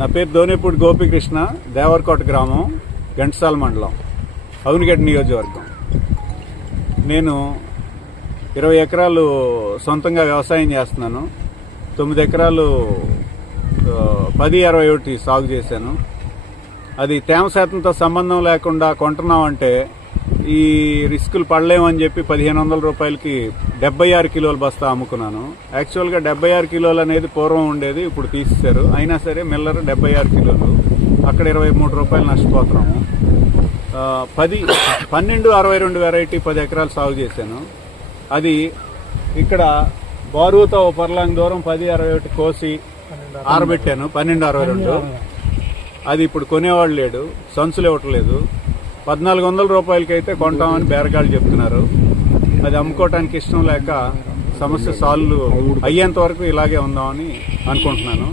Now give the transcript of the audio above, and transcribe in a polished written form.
నా పేరు దోనేపూడి గోపికృష్ణ, దేవరకోట గ్రామం, ఘంటసాల మండలం, అవునిగడ్డ నియోజకవర్గం. నేను 20 ఎకరాలు సొంతంగా వ్యవసాయం చేస్తున్నాను. 9 ఎకరాలు 10-21 సాగు చేశాను. అది తేమ శాతంతో సంబంధం లేకుండా కొంటున్నామంటే ఈ రిస్కులు పడలేమని చెప్పి 1500 రూపాయలకి 76 కిలోల బస్తా అమ్ముకున్నాను. యాక్చువల్గా 76 కిలోలు అనేది పూర్వం ఉండేది, ఇప్పుడు తీసేశారు. అయినా సరే మిల్లర్ 76 కిలోలు, అక్కడ 23 రూపాయలు నష్టపోతున్నాము. 1262 వెరైటీ 10 ఎకరాలు సాగు చేశాను. అది ఇక్కడ బారుతో పర్లాంగ్ దూరం 10-61 కోసి ఆరబెట్టాను. 1262 అది ఇప్పుడు కొనేవాళ్ళు లేడు, సంచులు ఇవ్వట్లేదు. 1400 రూపాయలకి అయితే కొంటామని బేరగాళ్ళు చెప్తున్నారు. అది అమ్ముకోవటానికి ఇష్టం లేక సమస్య సాల్వ్ అయ్యేంత వరకు ఇలాగే ఉందామని అనుకుంటున్నాను.